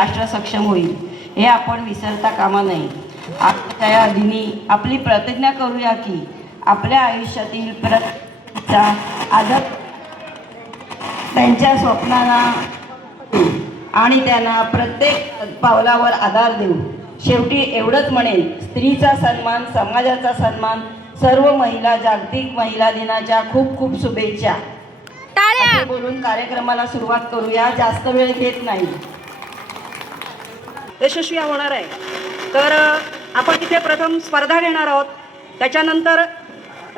राष्ट्र सक्षम होईल हे आपण विसरता कामा नये. त्या दिनी आपली प्रतिज्ञा करूया की आपल्या आयुष्यातील प्रत्येकाचा आदर त्यांच्या स्वप्नांना आणि त्यांना प्रत्येक पावलावर आधार देऊ. शेवटी एवढंच म्हणेन, स्त्रीचा सन्मान समाजाचा सन्मान. सर्व महिला जागतिक महिला दिनाच्या खूप खूप शुभेच्छा. असे बोलून कार्यक्रमाला सुरुवात करूया. जास्त वेळ घेत नाही. यशस्वी होणार आहे. तर आपण तिथे प्रथम स्पर्धा घेणार आहोत, त्याच्यानंतर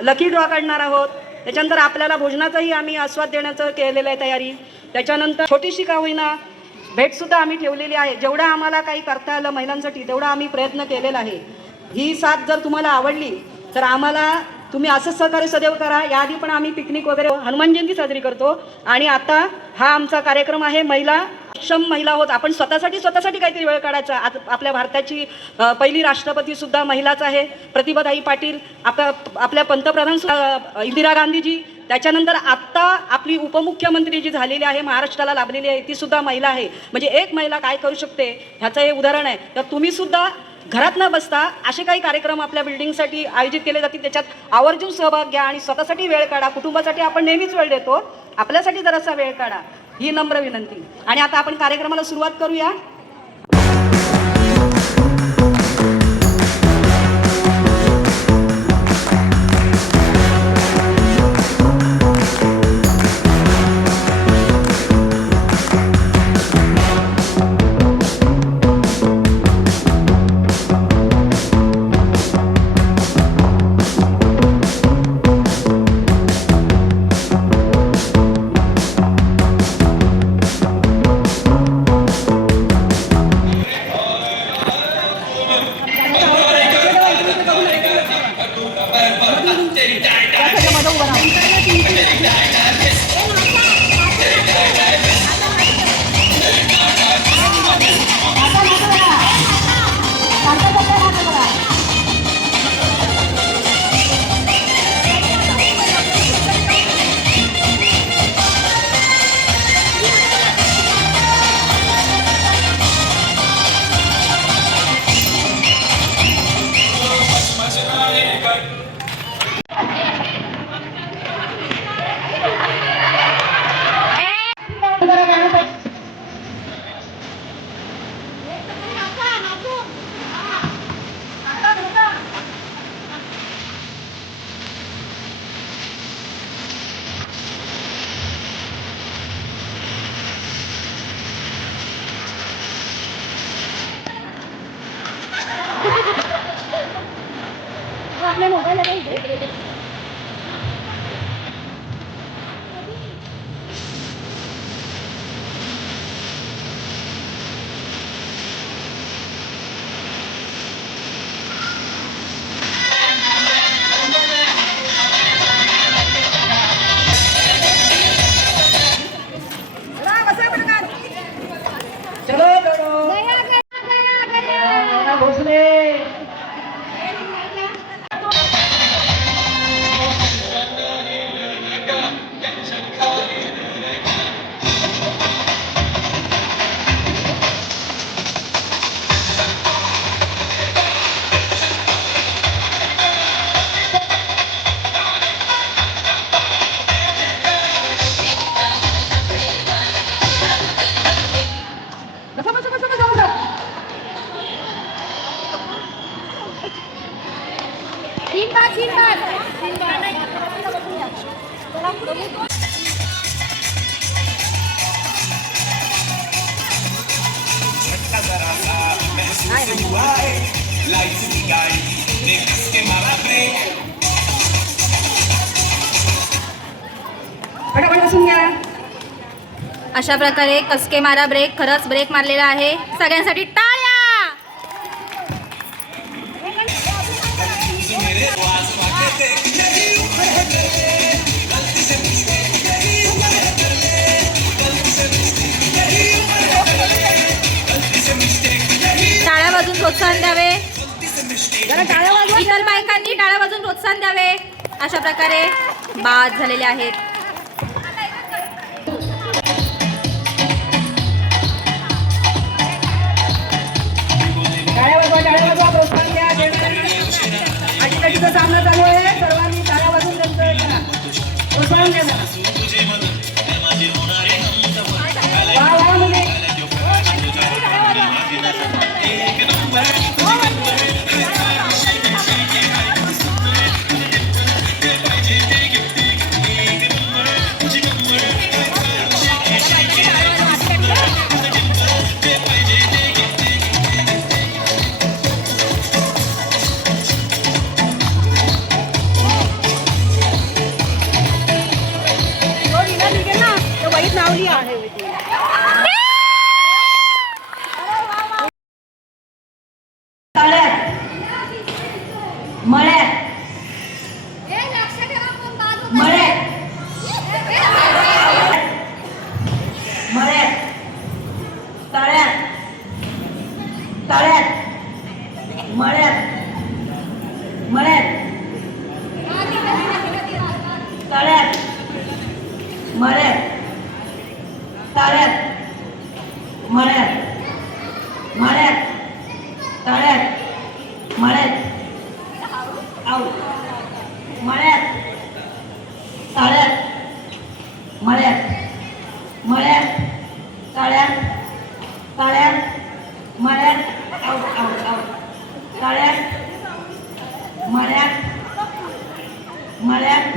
लकी ड्रॉ काढणार आहोत, त्याच्यानंतर आपल्याला भोजनाचाही आम्ही आस्वाद देण्याचं केलेलं आहे तयारी. त्याच्यानंतर छोटीशी का होईना भेटसुद्धा आम्ही ठेवलेली आहे. जेवढं आम्हाला काही करता आलं महिलांसाठी तेवढा आम्ही प्रयत्न केलेला आहे. ही साथ जर तुम्हाला आवडली तर आम्हाला तुम्ही असंच सहकार्य सदैव करा. याआधी पण आम्ही पिकनिक वगैरे हनुमान जयंती साजरी करतो आणि आता हा आमचा कार्यक्रम आहे महिला सक्षम महिला होत. आपण स्वतःसाठी काहीतरी वेळ काढायचा. आज आपल्या भारताची पहिली राष्ट्रपतीसुद्धा महिलाच आहे, प्रतिभाताई पाटील. आपल्या पंतप्रधान इंदिरा गांधीजी. त्याच्यानंतर आत्ता आपली उपमुख्यमंत्री जी झालेली आहे, महाराष्ट्राला लाभलेली आहे, ती सुद्धा महिला आहे. म्हणजे एक महिला काय करू शकते ह्याचं हे उदाहरण आहे. तर तुम्हीसुद्धा घरात न बसता असे काही कार्यक्रम आपल्या बिल्डिंगसाठी आयोजित केले जातील, त्याच्यात आवर्जून सहभाग घ्या आणि स्वतःसाठी वेळ काढा. कुटुंबासाठी आपण नेहमीच वेळ देतो, आपल्यासाठी जरासा वेळ काढा, ही नम्र विनंती. आणि आता आपण कार्यक्रमाला सुरुवात करूया. आपल्या मोबाईलला काही अशा प्रकारे कसके मारा ब्रेक. खरंच ब्रेक मारलेला आहे. सगळ्यांसाठी टाळ्या. टाळ्या वाजून प्रोत्साहन द्यावे. इतर बायकांनी टाळ्या वाजून प्रोत्साहन द्यावे. अशा प्रकारे बाद झालेले आहेत. सामना चालू आहे. सर्वांनी टाळ्या वाजवून त्यांचं हे करा. प्रोत्साहन द्या त्यांना. वा वा मुली. मळ्यात मळ्यात मळ्यात तळ्यात तळ्यात मळ्यात मळ्यात तळ्यात मळ्यात तळ्यात मळ्यात मळ्यात तळ्यात मळ्यात आऊट मळ्यात तळ्यात मळ्यात मळ्यात तळ्यात तळ्यात मळ्यात आऊट आऊट आऊट तळ्यात मळ्यात मळ्यात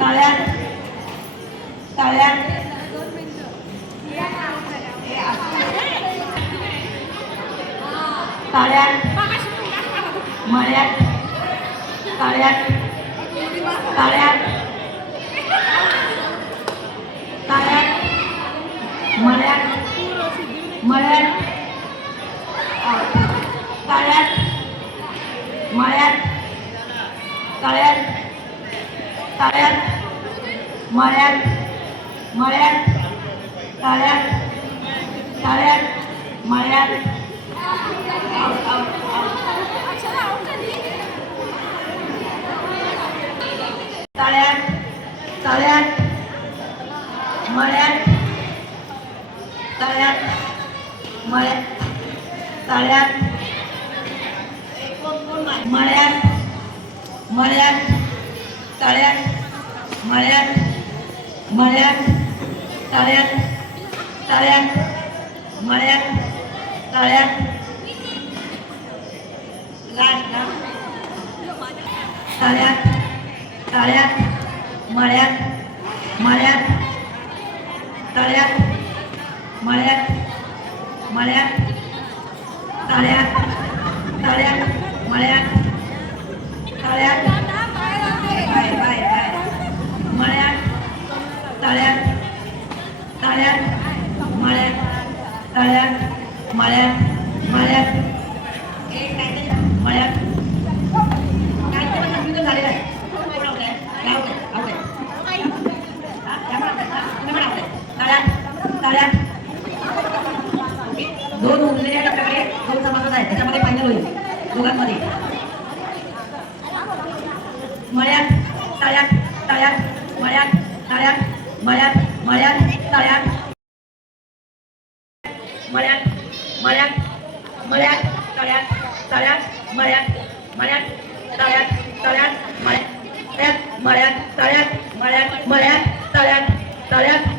तळ्यात तळ्यात तळ्यात मळ्यात तळ्यात तळ्यात तळ्यात मळ्यात मळ्यात तळ्यात मळ्यात तळ्यात तळ्यात मळ्यात मळ्यात तळ्यात तळ्यात मळ्यात तळ्यात तळ्यात मळ्यात तळ्यात मळ्यात तळ्यात मळ्यात मळ्यात तळ्यात मळ्यात मळ्यात तळ्यात तळ्यात मळ्यात तळ्यात तळ्यात तळ्यात मळ्यात मळ्यात तळ्यात मळ्यात मळ्यात तळ्यात तळ्यात मळ्यात तळ्यात बाय बाय बाय मळ्यात तळ्यात तळ्यात मळ्यात तळ्यात मळ्यात मळ्यात एक काहीतरी मळ्यात काहीतरी कम्प्युटर झालेलं आहे. तळ्यात दोन उरलेल्या टप्प्याकडे दोन समाजात आहेत. त्याच्यामध्ये फायनल होईल दोघांमध्ये. मळ्यात तळ्यात तळ्यात मळ्यात तळ्यात मळ्यात मळ्यात तळ्यात मळ्यात मळ्यात मळ्यात तळ्यात तळ्यात मळ्यात मळ्यात तळ्यात तळ्यात मळ्यात तळ्यात मळ्यात मळ्यात तळ्यात तळ्यात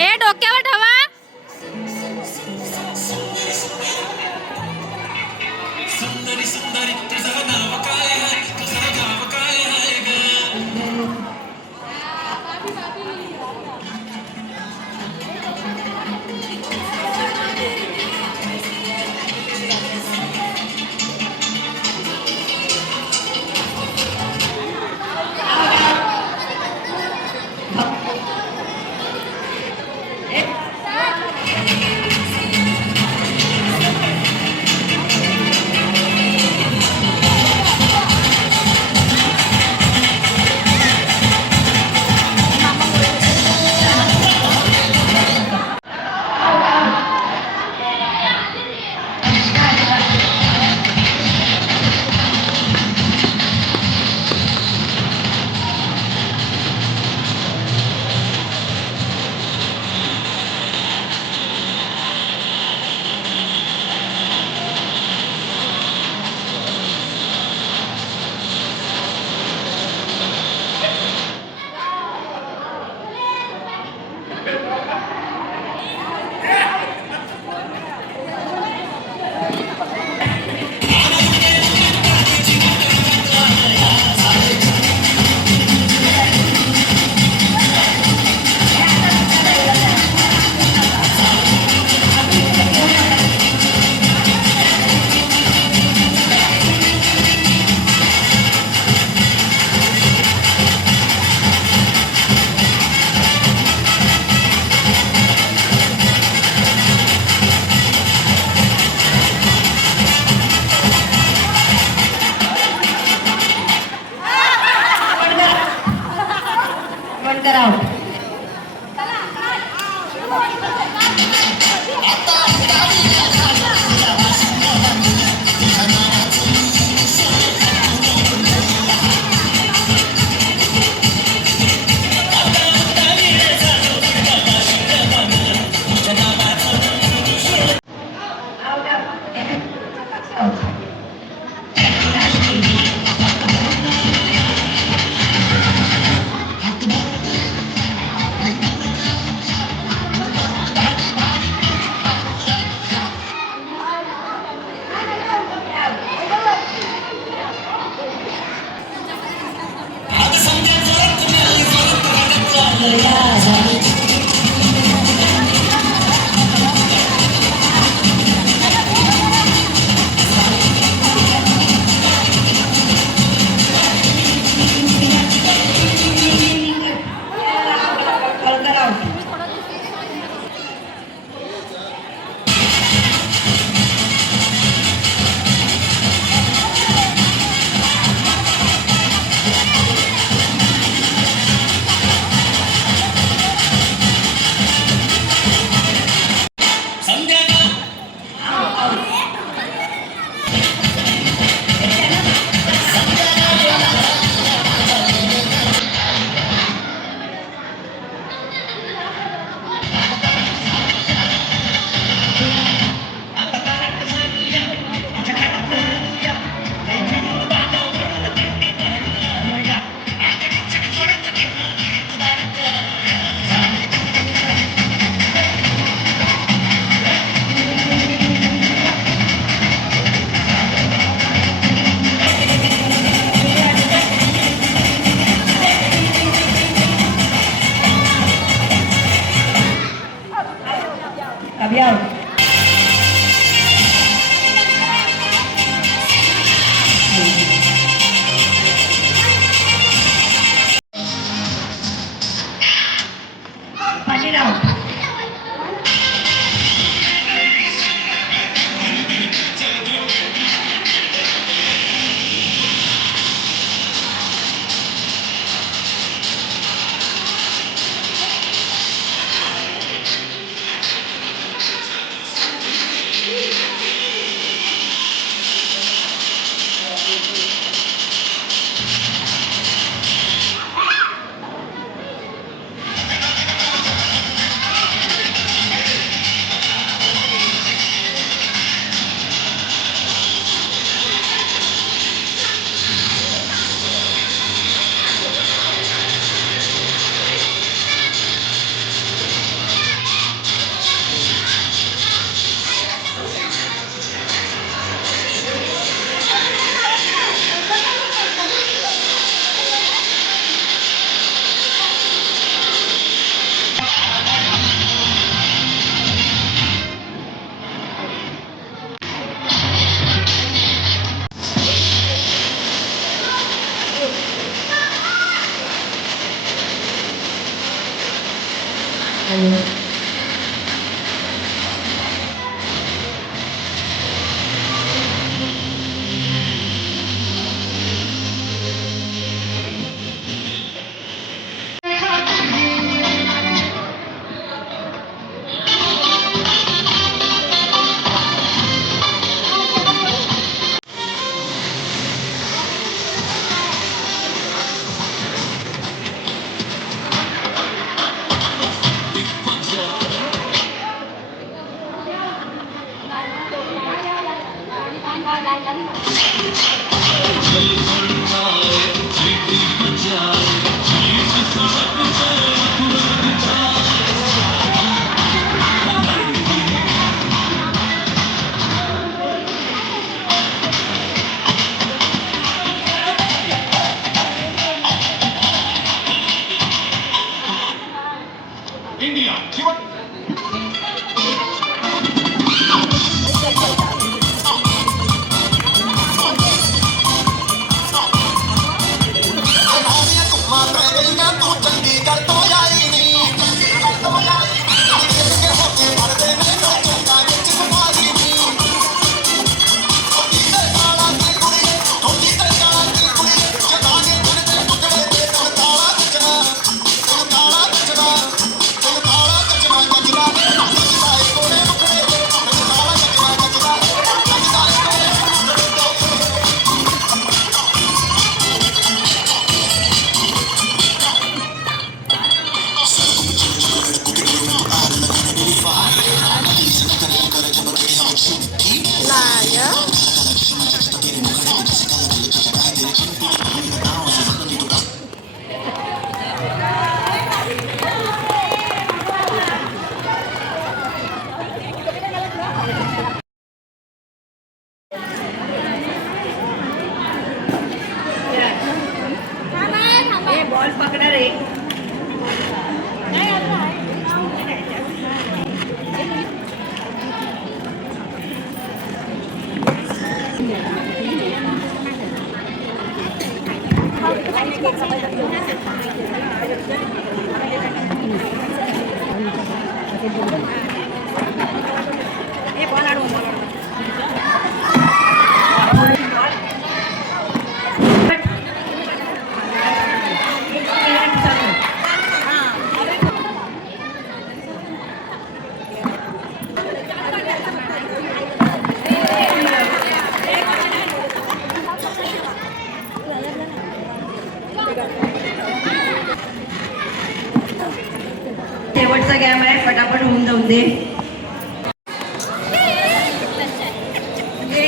ए डोक्यावर ठेवा. बॉल पकडा रे. हे बॉल आडवून शेवटचा गॅम आहे, फटाफट होऊन जाऊन दे.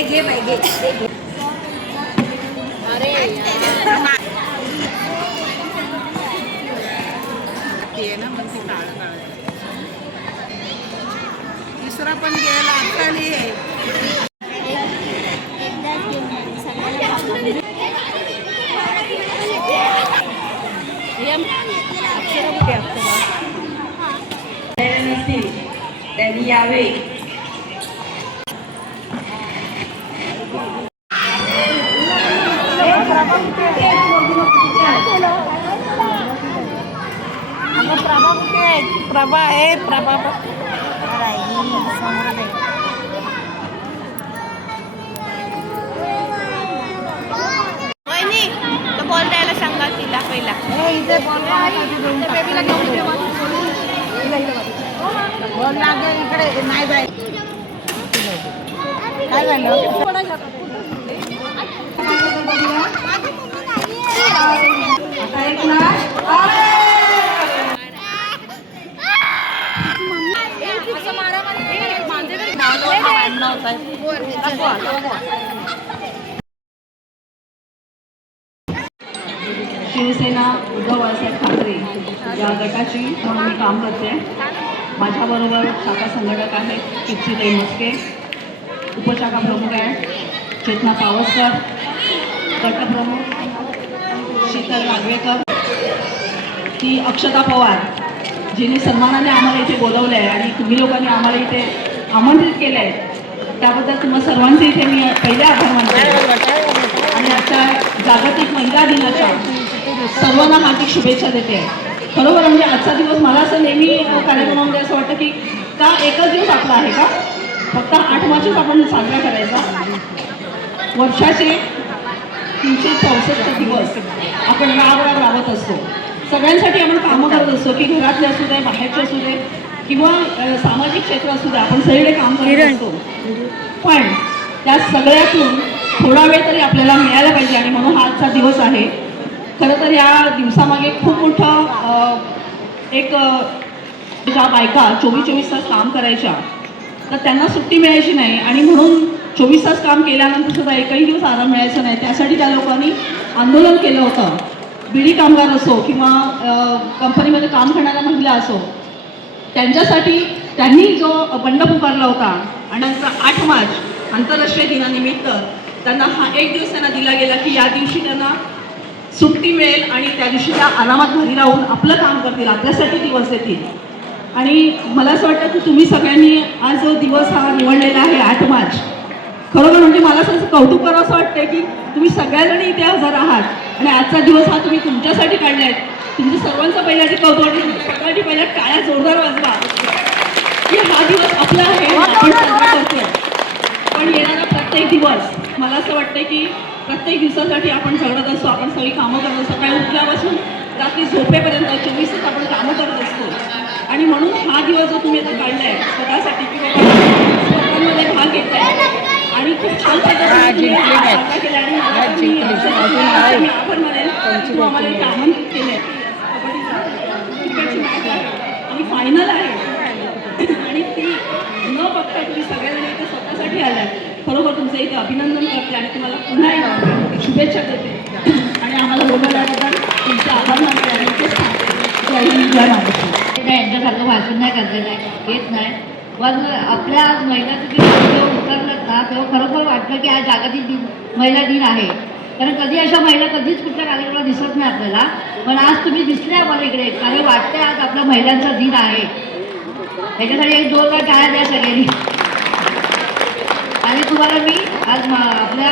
घे बाई घे. अरे ना मग ते काळं काळं दुसरा पण गेला आता नसतील त्यांनी यावे. प्रभा आहे प्रभा बॉल द्यायला सांगा तिला पहिला. बॉल लागेल इकडे नाही जाय. काय झालं शिवसेना उद्धव बाळासाहेब ठाकरे या गटाची म्हणून मी काम करते. माझ्याबरोबर शाखा संघटक आहेत कीर्तिताई मस्के, उपशाखा प्रमुख आहे चेतना पावसकर, गटप्रमुख शीतल नागवेकर, ती अक्षता पवार जिने सन्मानाने आम्हाला इथे बोलवलं आहे आणि तुम्ही लोकांनी आम्हाला इथे आमंत्रित केलं आहे त्याबद्दल तुम्हा सर्वांचे इथे मी पहिले आभार मानते. आणि आजच्या जागतिक महिला दिनाच्या सर्वांना हार्दिक शुभेच्छा देते. खरोखर म्हणजे आजचा दिवस मला असं नेहमी कार्यक्रमामध्ये असं वाटतं की का एकच दिवस आपला आहे का, फक्त 8 मार्चच आपण साजरा करायचा. वर्षाचे 364 दिवस आपण राबत असतो. सगळ्यांसाठी आपण कामं करत असतो, की घरातले असू दे, बाहेरचे असू दे, किंवा सामाजिक क्षेत्र असू दे, आपण सगळे काम करत असतो. पण त्या सगळ्यातून थोडा वेळ तरी आपल्याला मिळायला पाहिजे आणि म्हणून हा आजचा दिवस आहे. खरं तर या दिवसामागे खूप मोठं एक ज्या बायका 24 तास काम करायच्या तर त्यांना सुट्टी मिळायची नाही आणि म्हणून 24 तास काम केल्यानंतर सुद्धा एकही दिवस आराम मिळायचा नाही. त्यासाठी त्या लोकांनी आंदोलन केलं होतं. बिडी कामगार असो किंवा कंपनीमध्ये काम करणाऱ्या महिला असो, त्यांच्यासाठी त्यांनी जो बंड पुकारला होता आणि नंतर 8 मार्च आंतरराष्ट्रीय दिनानिमित्त त्यांना हा एक दिवस त्यांना दिला गेला की या दिवशी त्यांना सुट्टी मिळेल आणि त्या दिवशी त्या आरामात घरी राहून आपलं काम करतील, आपल्यासाठी दिवस येतील. आणि मला असं वाटतं की तुम्ही सगळ्यांनी आज जो दिवस हा निवडलेला आहे 8 मार्च, खरोखर म्हणजे मला असं कौतुक करावं असं वाटतं की तुम्ही सगळ्याजणी इथे हजर आहात आणि आजचा दिवस हा तुम्ही तुमच्यासाठी काढला आहे. तुमच्या सर्वांचं पहिल्याची कौतुक आणि सगळ्यांनी पहिल्या टाळ्या जोरदार वाजवा की हा दिवस आपला आहे, आपण साजरा करतोय. पण येणारा प्रत्येक दिवस मला असं वाटतं की प्रत्येक दिवसासाठी आपण जगत असतो, आपण सगळी कामं करत असतो. सकाळी उठल्यापासून रात्री झोपेपर्यंत 24 तास आपण कामं करत असतो. आणि म्हणून हा दिवस जो तुम्ही आता काढला आहे स्वतःसाठी की बाबा स्पर्धांमध्ये भाग घेताय आणि खूप छान पद्धतीने साजरा केला आणि मी आभार मानेल की आम्हाला इथे आमंत्रित केलं आहे. क्रिकेटची मॅच आहे आणि फायनल आहे आणि ती न बघता तुम्ही सगळ्यांनी इथे स्वतःसाठी आलाय. खरोखर तुमचं इथे अभिनंदन करते आणि तुम्हाला पुन्हा एकदा शुभेच्छा देते आणि आम्हाला बोलवल्याबद्दल तुमचे आभार मानते आणि इथेच थांबते. जय हिंद, जय महाराष्ट्र. यांच्यासारखं भाषण नाही करता येत नाही, पण आपल्या आज महिलाचं जेव्हा उतरलं ना तेव्हा खरोखर वाटतं की आज जागतिक महिला दिन आहे. कारण कधी अशा महिला कधीच कुठल्या कार्यक्रमाला दिसत नाही आपल्याला, पण आज तुम्ही दिसल्या मला इकडे, कारण वाटतंय आज आपल्या महिलांचा दिन आहे. त्याच्यासाठी एक जोरदार टाळ्या द्या सगळ्यांनी. आणि तुम्हाला मी आज आपल्या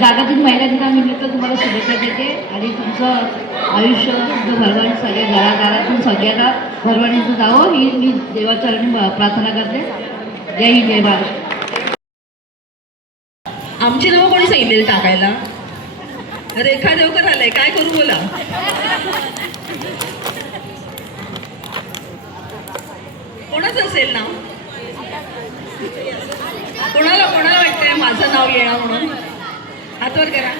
जागतिक महिला दिनानिमित्त तुम्हाला शुभेच्छा देते आणि तुमचं आयुष्य तुमचं भरभराट सगळ्या घराघरातून सगळ्यांना भरभराटीचं जावं ही मी देवाचरणी प्रार्थना करते. जय हिंद, जय महाराष्ट्र. आमची नावं कोणी सांगितलेली टाकायला? रेखा देवकर आलाय, काय करू बोला. कोणाचं असेल नाव? कोणाला वाटतंय माझं नाव येणार म्हणून? हातवर करा.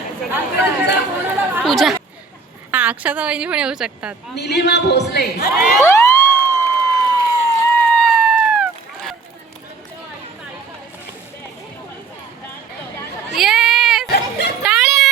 पूजा अक्षता वहिनी पण येऊ शकतात. निलिमा भोसले. येस, टाळ्या.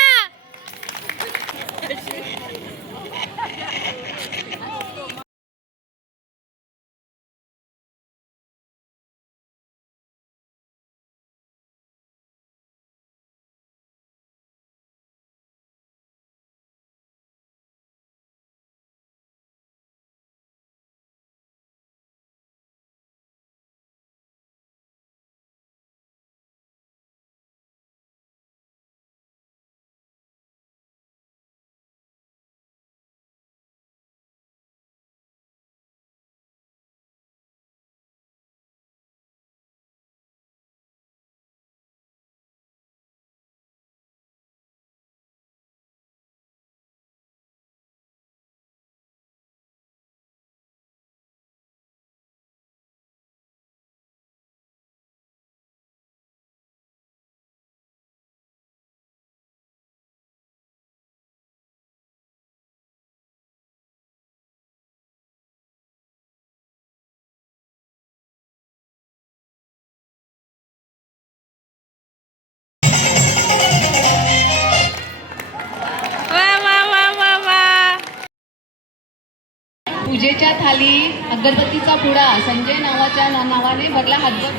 पूजेच्या थाली अगरबत्तीचा पुडा संजय नावाच्या नावाने भरला हातभर.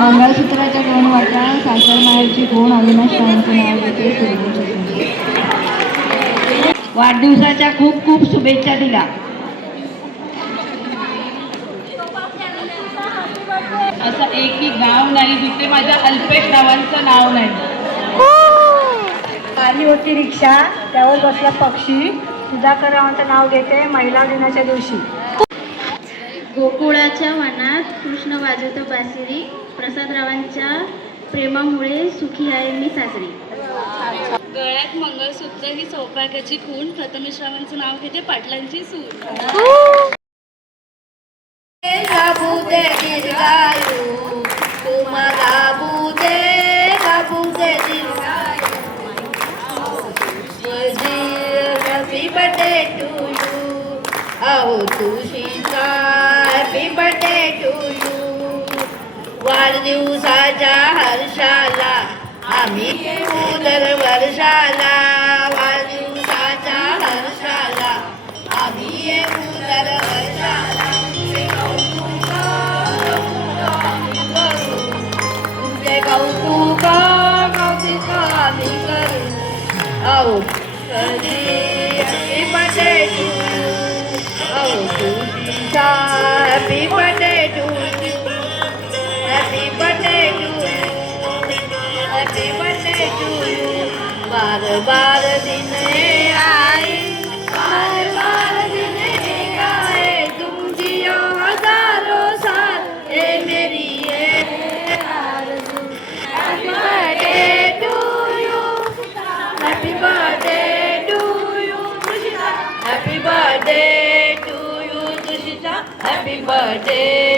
मंगळसूत्राच्या 2 वाटा सासर माहेरची कोण अविनाश रावांचं नाव घेते. वाढदिवसाच्या खूप खूप शुभेच्छा दिल्या. असं एकही गाव नाही जिथे माझ्या अल्पेश रावांचं नाव नाही. आली होती रिक्षा, त्यावर बसला पक्षी सुधाकर रावांचं नाव घेते महिला दिनाच्या दिवशी. गोकुळाच्या वनात कृष्ण वाजवतो बासरी, प्रसादरावांच्या प्रेमामुळे सुखी आहे मी सासरी. गळ्यात मंगळसूत्र ही सौभाग्याची खूण, प्रथमेश रावांचं नाव घेते पाटलांची सून. Happy birthday to you. Oh, तुळशीचा हॅपी बर्थडे टू यू. वाढदिवसाच्या हर्षाला आम्ही येऊ दर वर्षाला. वाढदिवसाच्या हर्षाला आम्ही येऊ दर वर्षाला. तुमचे कौतुक आम्ही करू. Oh, happy birthday to you. Oh, तुझा happy birthday to you. Happy birthday to you. Happy birthday to you. बार बार दिन आए, बार बार दिन आए. तुम जियो हजारों साल, ए मेरी ये आरज़ू. Happy birthday to you. Happy birthday to you, Tushita. Happy birthday to you, Tushita. Happy birthday.